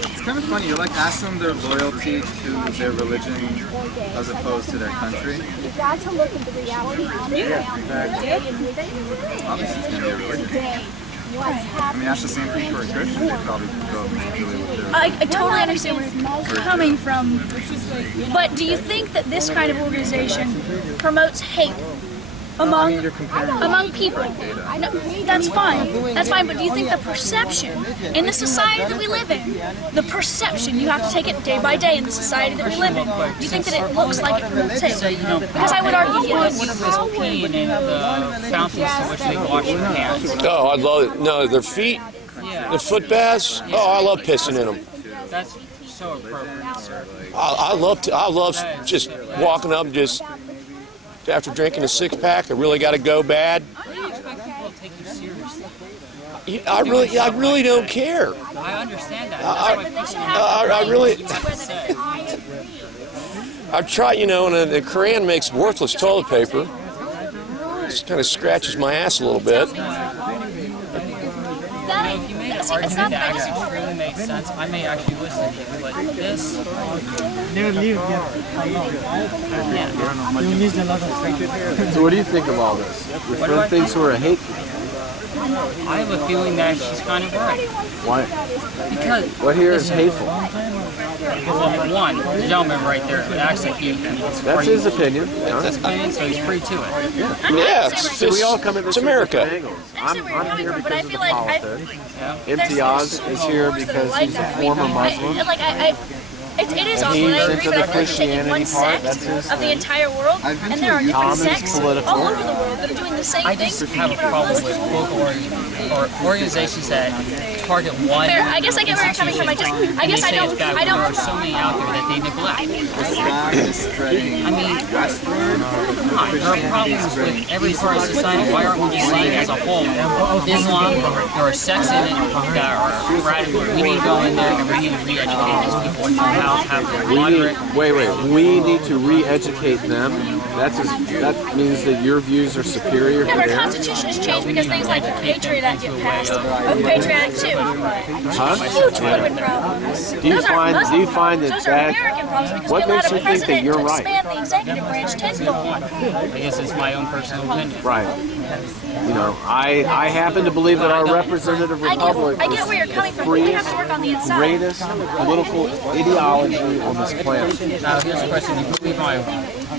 It's kind of funny, you like ask them their loyalty to their religion as opposed to their country. You've got to look at the reality on the ground. Obviously it's going to be a religion. I mean, ask the same thing for a Christian, they probably go really with their... I totally understand where you're coming from, but do you think that this kind of organization promotes hate among people? No, that's fine, but do you think the perception in the society that we live in, the perception, you have to take it day by day in the society that we live in, do you think that it looks like it promotes hate? Because I would argue yes. Peeing in the fountains to which they wash their hands. Oh, I love it. No, their feet, the foot baths. Oh, I love pissing in them. That's so appropriate, sir. I love just walking up and just after drinking a six-pack. I really got to go bad. I really don't care. I understand that. I really. I try, you know, and the Koran makes worthless toilet paper. It kind of scratches my ass a little bit. If you made an argument that actually really makes sense, I may actually listen to you, but this... So what do you think of all this? Your friend thinks we're a hate group. I have a feeling that she's kind of right. Why? Because... What here is hateful? Well, for one, the gentleman right there acts like he... That's his opinion. That's his opinion, so he's free to it. Yeah, we all come at this it's America. I'm here because of the politics. Imtiaz is here because he's a former Muslim. It is awful, and I agree, but I'm taking one sect of the entire world, and there are different sects all over the world that are doing the same thing. I just have a problem with local organizations that target one. Fair. I guess I get where you're coming from. I guess I don't. There's so many out there that they neglect. I mean, come on, there are problems with every part of society. Why aren't we just seeing as a whole? Islam, there are sects in it that are radical. We need to go in there and we need to re-educate these people. We need to re-educate them. That means that your views are superior to theirs. theirs. Our Constitution has changed because things like the Patriot Act get passed. Or Patriot Act 2. Huge women problems. Do you find that those are American problems because what we allowed makes a you think that president you're to right? expand the executive branch tenfold. I guess it's my own personal opinion. Right. You know, I happen to believe that our representative republic I get where you're coming from. We have to work on the inside. greatest political ideology on this planet. Now, here's the question. Do you believe I'm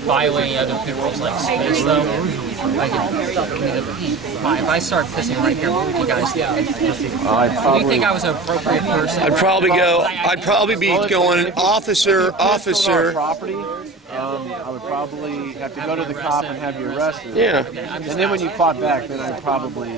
violating other people's like space, though? Like, if I start pissing right here, what would you guys do? Do you think I was an appropriate person? I'd probably be going, officer. I would probably have to go to the cop and have you arrested. Yeah. And then when you fought back, then I'd probably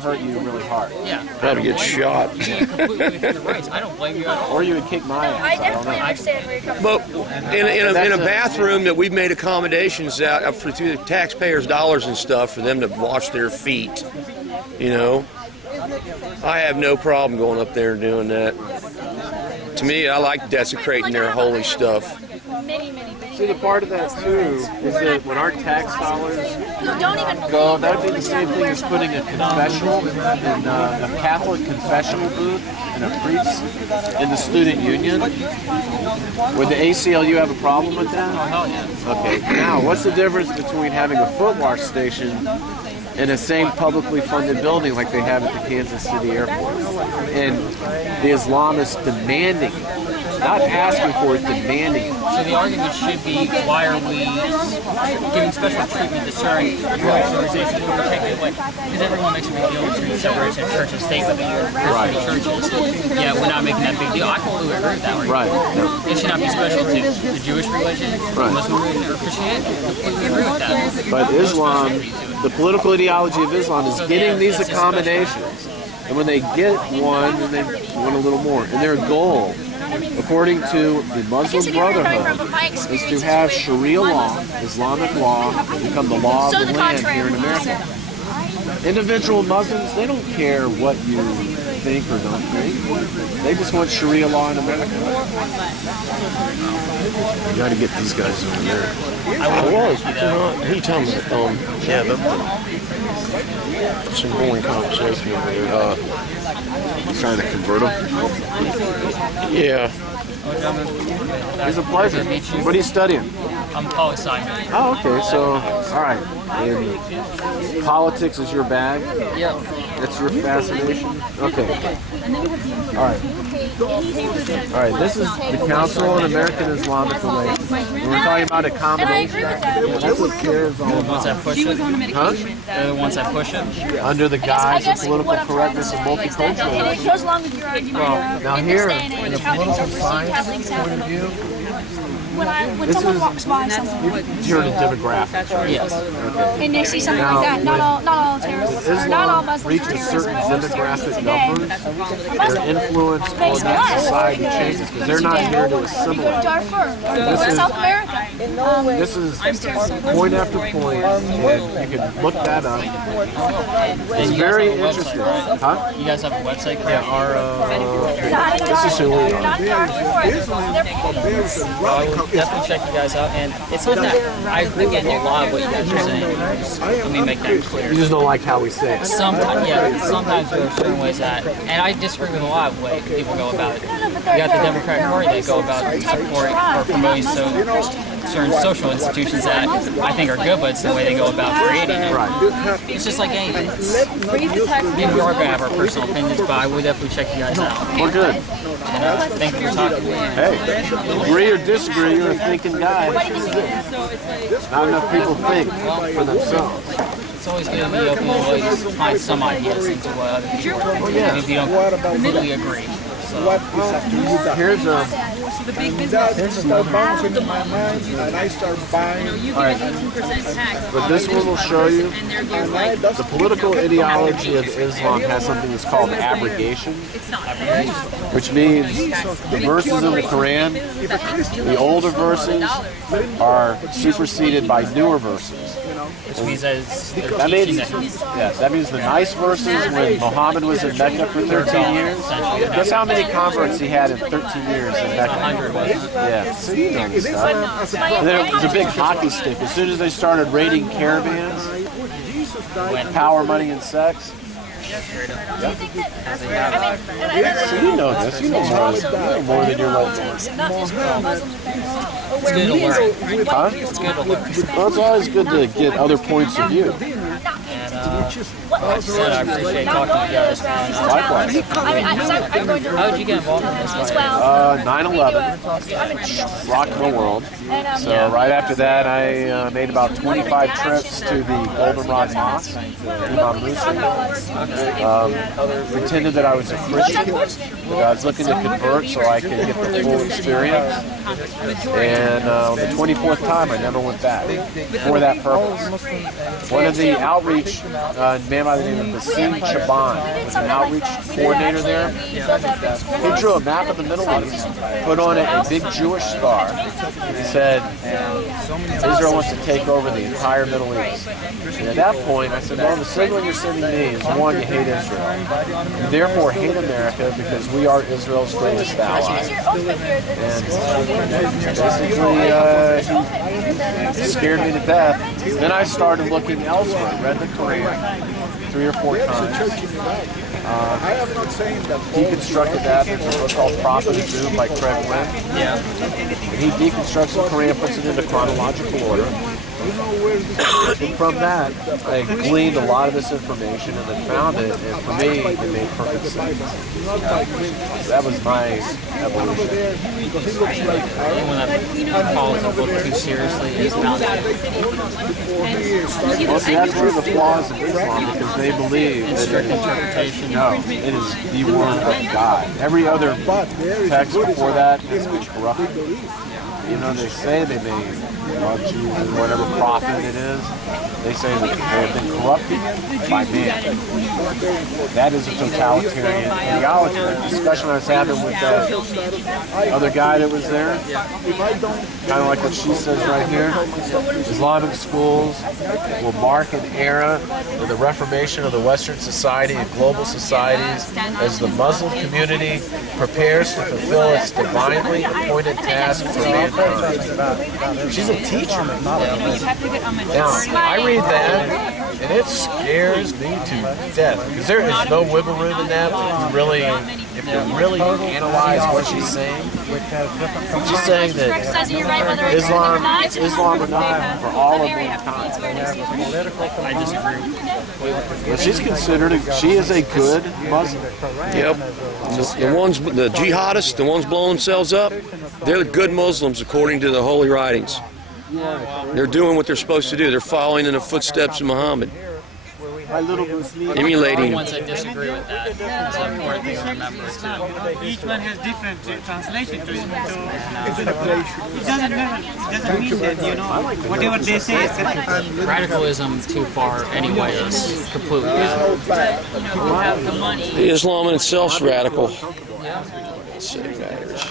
hurt you really hard. Yeah. Probably get shot. I don't blame you at all. Or you would kick my ass. I definitely understand where you're coming from. But in a bathroom that we've made accommodations out for through the taxpayers' dollars and stuff for them to wash their feet, you know, I have no problem going up there and doing that. To me, I like desecrating their holy stuff. See, the part of that, too, is that when our tax dollars go, that would be the same thing as putting a confessional in a Catholic confessional booth and a priest in the student union. Would the ACLU have a problem with that? Oh, hell yeah. Okay, now, what's the difference between having a foot wash station in the same publicly funded building like they have at the Kansas City airport, and the Islamists demanding it? Not asking for it, demanding it. So the argument should be, why are we giving special treatment to certain organizations who are taking it away? Because everyone makes a big deal between separation of church and state with the churches. Yeah, we're not making that big deal. I totally agree with that. Right. It should not be special to the Jewish religion, Muslim religion, or Christianity. I completely agree with that. But Islam, the political ideology of Islam is getting these accommodations. And when they get one, then they want a little more. And their goal, according to the Muslim Brotherhood, is to have Sharia law, Islamic law, become the law of the land here in America. Individual Muslims, they don't care what you think or don't think. They just want Sharia law in America. You got to get these guys over there. I was. Who you talking about? Yeah, It's an ongoing conversation over here. Trying to convert him? Yeah. It's a pleasure. What are you studying? I'm poli-sci. Oh, okay. So, all right. And politics is your bag? Yep. That's your fascination? Okay. All right. All right. This is the Council on American-Islamic Relations. We're talking about accommodation. That's what CAIR is all The ones about. that push it. Huh? They're the ones that push it. Under the guise of political what I'm trying to correctness and say is that multiculturalism. it goes along with your argument Now in here, this day and in age, the how things political are perceived, how science things point of happen. view, When someone walks by something here are the demographics. Yes. and they see something like that, not all terrorists, or not all Muslims Reach are a terrorists, certain but most demographic terrorists today numbers, their influence on that society changes because they're not here to go to assimilate. Darfur, or go to South America. This is point after point, and you can look that up. It's very interesting. Huh? You guys have a website? Yeah, this is who we are. Not Darfur, I will definitely check you guys out. And it's not that I agree with a lot of what you guys are saying. Let me make that clear. You just don't like how we say it. Sometimes there are certain ways that, and I disagree with a lot of ways people go about it. You got the Democratic Party, they go about supporting or promoting certain social institutions that I think are good, but it's the way they go about creating it. Right. It's just like anything. Maybe we are going to have our personal opinions, but I will definitely check you guys out. We're good. And thank you for talking to me. Hey, agree or disagree, you're a thinking guy. Not enough people think for themselves. It's always going to be open to always find some ideas into what other people are doing, even if you don't completely agree. So. Here's a bouncing in my mind, and I start buying. But this one will show you the political ideology of Islam has something that's called abrogation, which means the verses in the Quran, the older verses, are superseded by newer verses. Which means that means the nice verses when Muhammad was in Mecca for 13 years. Guess how many converts he had in 13 years in Mecca? 100. Yeah, so you know this stuff. And then it was a big hockey stick. As soon as they started raiding caravans, power, money, and sex. I think that, So you know this. You know more than your loved ones. not just Muslims and things. It's good to learn. Huh? It's good to learn. Well, it's always good to get other points of view. And like I said, I appreciate talking to you guys. Likewise. I'm going to How did you get involved in this? as well. 9/11 rocked the world. So right after that, I made about 25 trips to the Goldenrod Mosque in Imam Musa. Pretended that I was a Christian. I was looking to convert so I could get the full experience. And on the 24th time, I never went back for that purpose. One of the outreach, a man by the name of Basim Chaban, was an outreach coordinator there. He drew a map of the Middle East, put on it a big Jewish star, and said, Israel wants to take over the entire Middle East. And at that point, I said, well, the signal you're sending me is, one, you hate Israel. You therefore hate America because we are Israel's greatest ally. And basically, he scared me to death. Then I started looking elsewhere, read the Quran 3 or 4 times. Deconstructed that. There's a book called Prophet and Doom by Craig Wynn. Yeah. And he deconstructs the Quran, puts it into chronological order. And from that, I gleaned a lot of this information and then found it, and for me, it made perfect sense. That was my evolution. Anyone that follows a book too seriously is bound to. Well, see, that's one of the flaws of Islam, because they believe that Strict interpretation. no, it is the word of God. Every other text before that has been corrupted. You know, they say they may love Jesus, whatever prophet it is. They say that they have been corrupted by man. That is a totalitarian ideology. The discussion I was having with that other guy that was there, kind of like what she says right here, Islamic schools will mark an era of the reformation of the Western society and global societies as the Muslim community prepares to fulfill its divinely appointed task for mankind. She's a teacher. Now, I read that, And it scares me to death because there is no wiggle room in that. If you really analyze what she's saying that Islam is not for all of mankind. I disagree. But she is a good Muslim. Yep. The jihadists, the ones blowing themselves up, they're good Muslims according to the holy writings. They're doing what they're supposed to do. They're following in the footsteps of Muhammad. Emulating. Once I disagree with that, it's an important thing to remember too. Each one has different translation to it, so it doesn't mean that, you know, whatever they say is correct. Radicalism too far anyway is completely bad. Islam in itself is radical. City matters.